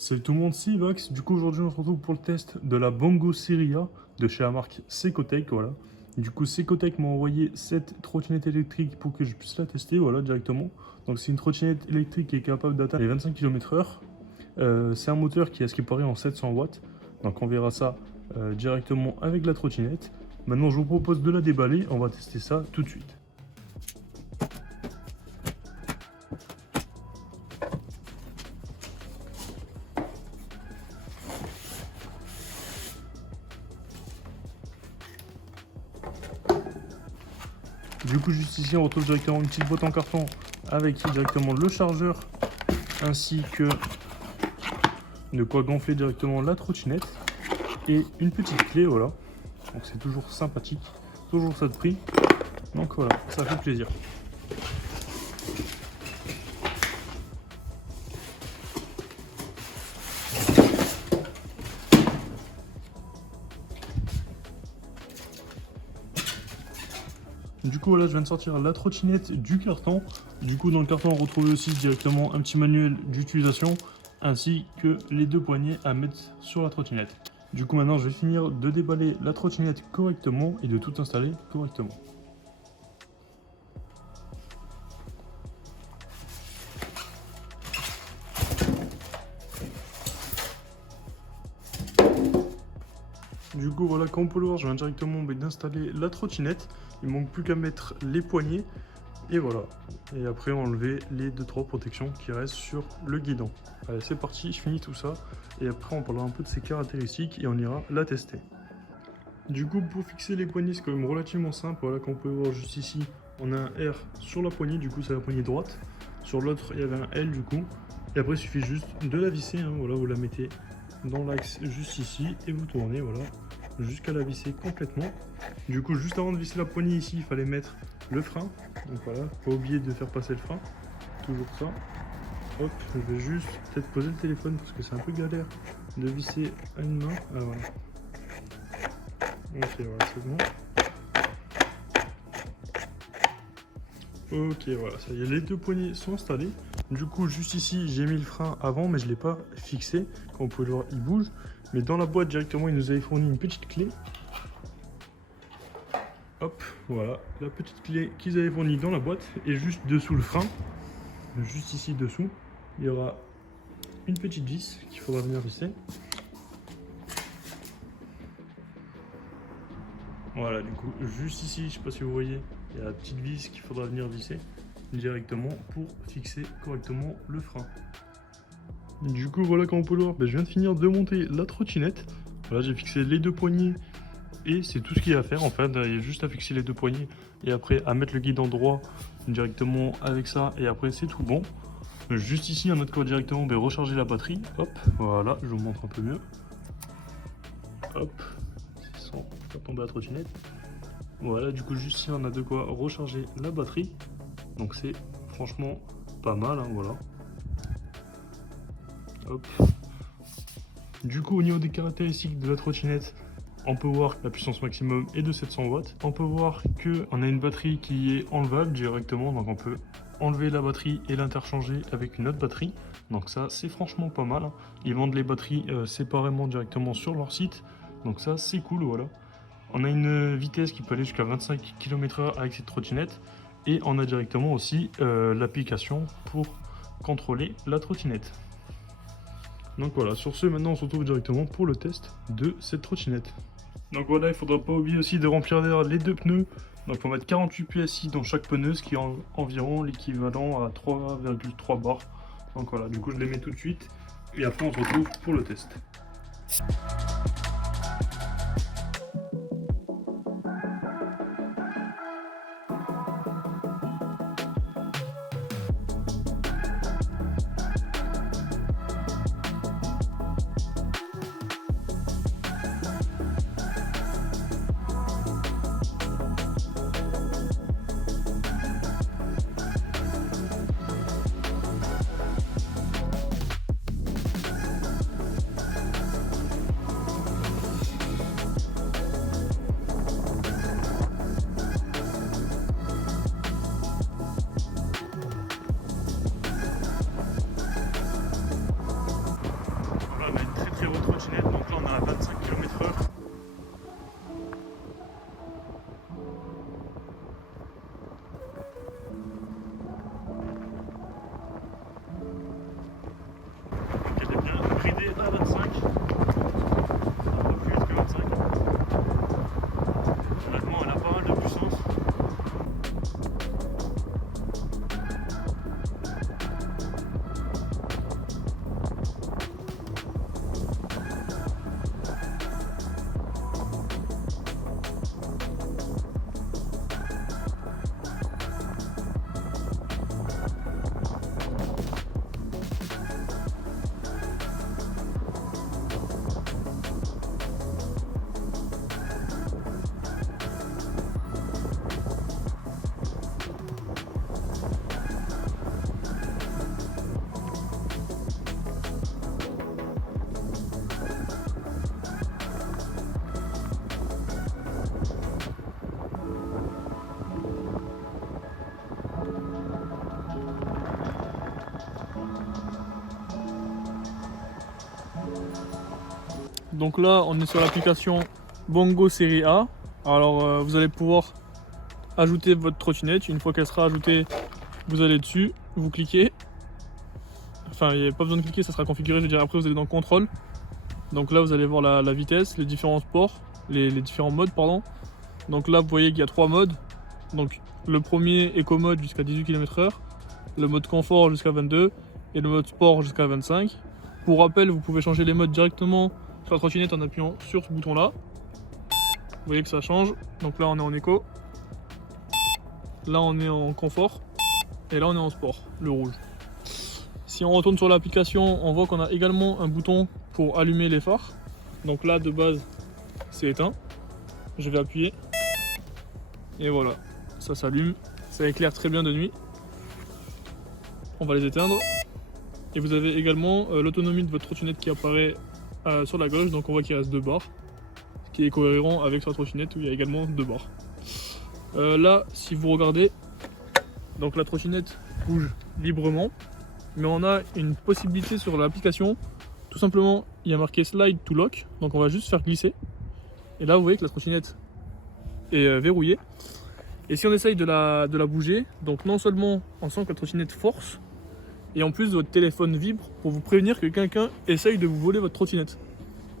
Salut tout le monde, c'est Ivax. Du coup, aujourd'hui, on se retrouve pour le test de la Bongo Seria de chez la marque Secotech. Voilà. Du coup, Secotech m'a envoyé cette trottinette électrique pour que je puisse la tester, voilà, directement. Donc, c'est une trottinette électrique qui est capable d'atteindre les 25 km/h. C'est un moteur qui est à ce qui paraît en 700 watts. Donc, on verra ça directement avec la trottinette. Maintenant, je vous propose de la déballer. On va tester ça tout de suite. Du coup, juste ici, on retrouve directement une petite boîte en carton avec directement le chargeur ainsi que de quoi gonfler directement la trottinette et une petite clé, voilà. Donc c'est toujours sympathique, toujours ça de prix. Donc voilà, ça fait plaisir. Du coup voilà, je viens de sortir la trottinette du carton. Du coup dans le carton on retrouve aussi directement un petit manuel d'utilisation ainsi que les deux poignées à mettre sur la trottinette. Du coup maintenant je vais finir de déballer la trottinette correctement et de tout installer correctement. Du coup voilà, comme on peut le voir, je viens directement d'installer la trottinette. Il ne manque plus qu'à mettre les poignées et voilà. Et après enlever les 2-3 protections qui restent sur le guidon. Allez, c'est parti, je finis tout ça et après on parlera un peu de ses caractéristiques et on ira la tester. Du coup pour fixer les poignées c'est quand même relativement simple. Voilà, comme on peut voir juste ici, on a un R sur la poignée, du coup c'est la poignée droite. Sur l'autre il y avait un L du coup. Et après il suffit juste de la visser, hein. Voilà, vous la mettez dans l'axe juste ici et vous tournez, voilà, jusqu'à la visser complètement. Du coup juste avant de visser la poignée ici il fallait mettre le frein, donc voilà, pas oublier de faire passer le frein, toujours ça. Hop, je vais juste peut-être poser le téléphone parce que c'est un peu galère de visser à une main. Ah voilà, ok, voilà, c'est bon. Ok, voilà, ça y est, les deux poignées sont installées. Du coup, juste ici, j'ai mis le frein avant, mais je ne l'ai pas fixé. Comme vous pouvez le voir, il bouge. Mais dans la boîte, directement, il nous avait fourni une petite clé. Hop, voilà, la petite clé qu'ils avaient fournie dans la boîte. Et juste dessous le frein, juste ici dessous, il y aura une petite vis qu'il faudra venir visser. Voilà, du coup, juste ici, je ne sais pas si vous voyez, il y a la petite vis qu'il faudra venir visser directement pour fixer correctement le frein. Du coup, voilà, comme on peut le voir, je viens de finir de monter la trottinette. Voilà, j'ai fixé les deux poignées et c'est tout ce qu'il y a à faire en fait. Il y a juste à fixer les deux poignées et après à mettre le guidon droit directement avec ça et après c'est tout bon. Juste ici, on a de quoi directement recharger la batterie. Hop, voilà, je vous montre un peu mieux. Hop, sans faire tomber la trottinette. Voilà, du coup, juste ici, on a de quoi recharger la batterie. Donc c'est franchement pas mal, hein, voilà. Hop. Du coup, au niveau des caractéristiques de la trottinette, on peut voir que la puissance maximum est de 700 watts. On peut voir qu'on a une batterie qui est enlevable directement, donc on peut enlever la batterie et l'interchanger avec une autre batterie. Donc ça, c'est franchement pas mal, hein. Ils vendent les batteries séparément directement sur leur site, donc ça, c'est cool, voilà. On a une vitesse qui peut aller jusqu'à 25 km/h avec cette trottinette. Et on a directement aussi l'application pour contrôler la trottinette. Donc voilà, sur ce, maintenant on se retrouve directement pour le test de cette trottinette. Donc voilà, il ne faudra pas oublier aussi de remplir d'air les deux pneus. Donc on va mettre 48 PSI dans chaque pneu, ce qui est environ l'équivalent à 3,3 bars. Donc voilà, du coup je les mets tout de suite. Et après on se retrouve pour le test. est à 25. Un peu plus que 25. Honnêtement, elle a pas mal de puissance. Donc là, on est sur l'application Bongo série A. Alors vous allez pouvoir ajouter votre trottinette. Une fois qu'elle sera ajoutée, vous allez dessus, vous cliquez. Enfin, il n'y a pas besoin de cliquer, ça sera configuré. Je veux dire, après vous allez dans contrôle. Donc là, vous allez voir la vitesse, les différents sports, les différents modes, pardon. Donc là, vous voyez qu'il y a 3 modes. Donc le premier, Eco Mode jusqu'à 18 km/h, le mode confort jusqu'à 22 et le mode sport jusqu'à 25. Pour rappel, vous pouvez changer les modes directement sur la trottinette en appuyant sur ce bouton là. Vous voyez que ça change. Donc là on est en éco, là on est en confort et là on est en sport, le rouge. Si on retourne sur l'application, on voit qu'on a également un bouton pour allumer les phares. Donc là de base c'est éteint. Je vais appuyer et voilà, ça s'allume, ça éclaire très bien de nuit. On va les éteindre. Et vous avez également l'autonomie de votre trottinette qui apparaît sur la gauche, donc on voit qu'il reste 2 barres, ce qui est cohérent avec sa trottinette où il y a également 2 barres. Là, si vous regardez, donc la trottinette bouge librement, mais on a une possibilité sur l'application. Tout simplement, il y a marqué Slide to Lock, donc on va juste faire glisser. Et là, vous voyez que la trottinette est verrouillée. Et si on essaye de la bouger, donc non seulement on sent que la trottinette force, et en plus votre téléphone vibre pour vous prévenir que quelqu'un essaye de vous voler votre trottinette.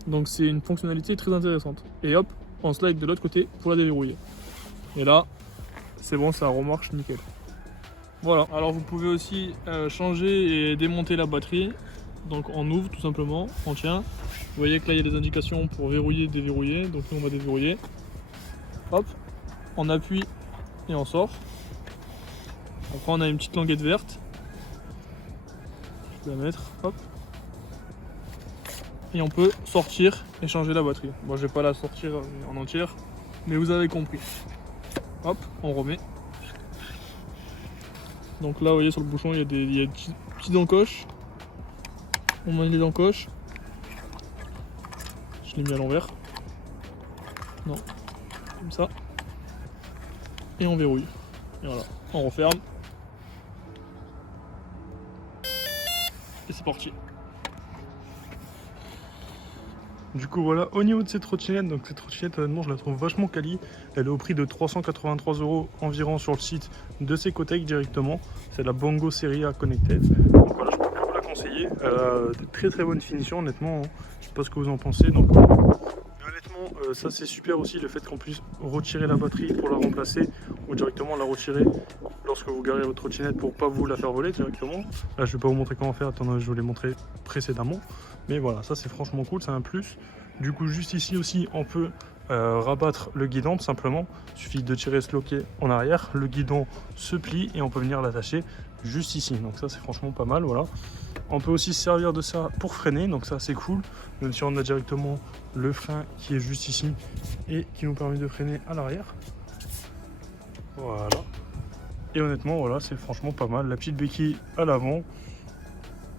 Donc c'est une fonctionnalité très intéressante. Et hop, on slide de l'autre côté pour la déverrouiller. Et là, c'est bon, ça remarche nickel. Voilà, alors vous pouvez aussi changer et démonter la batterie. Donc on ouvre tout simplement, on tient. Vous voyez que là il y a des indications pour verrouiller, déverrouiller. Donc nous on va déverrouiller. Hop, on appuie et on sort. Après on a une petite languette verte. Je vais la mettre, hop. Et on peut sortir et changer la batterie. Moi je vais pas la sortir en entière, mais vous avez compris. Hop, on remet. Donc là vous voyez sur le bouchon il y a des petites encoches. On met les encoches. Je l'ai mis à l'envers. Non, comme ça. Et on verrouille. Et voilà, on referme. Et c'est parti. Du coup voilà, au niveau de cette trottinette, donc cette trottinette honnêtement je la trouve vachement quali. Elle est au prix de 383 € environ sur le site de Secotech directement. C'est la Bongo série A Connected. Donc voilà, je peux que vous la conseiller. Elle a de très bonnes finitions honnêtement. Je sais pas ce que vous en pensez. Donc honnêtement ça c'est super aussi le fait qu'on puisse retirer la batterie pour la remplacer ou directement la retirer lorsque vous garez votre trottinette pour pas vous la faire voler directement. Là je vais pas vous montrer comment faire, attendez, je vous l'ai montré précédemment. Mais voilà, ça c'est franchement cool, c'est un plus. Du coup, juste ici aussi, on peut rabattre le guidon tout simplement. Il suffit de tirer ce loquet en arrière, le guidon se plie et on peut venir l'attacher juste ici. Donc ça c'est franchement pas mal, voilà. On peut aussi se servir de ça pour freiner, donc ça c'est cool. Même si on a directement le frein qui est juste ici et qui nous permet de freiner à l'arrière. Voilà. Et honnêtement, voilà, c'est franchement pas mal. La petite béquille à l'avant.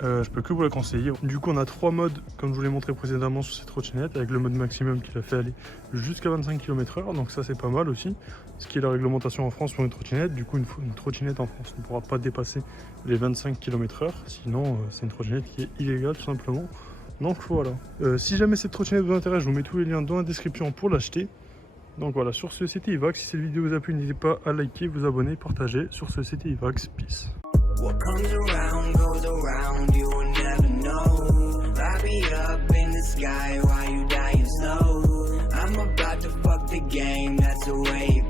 Je peux que vous la conseiller. Du coup on a 3 modes comme je vous l'ai montré précédemment sur cette trottinette, avec le mode maximum qui l'a fait aller jusqu'à 25 km/h, donc ça c'est pas mal aussi, ce qui est la réglementation en France pour une trottinette. Du coup une trottinette en France ne pourra pas dépasser les 25 km/h, sinon c'est une trottinette qui est illégale tout simplement. Donc voilà, si jamais cette trottinette vous intéresse, je vous mets tous les liens dans la description pour l'acheter. Donc voilà, sur ce c'était Ivax. Si cette vidéo vous a plu, n'hésitez pas à liker, vous abonner, partager. Sur ce c'était Ivax, peace. What comes around goes around, you will never know. Light me up. miles away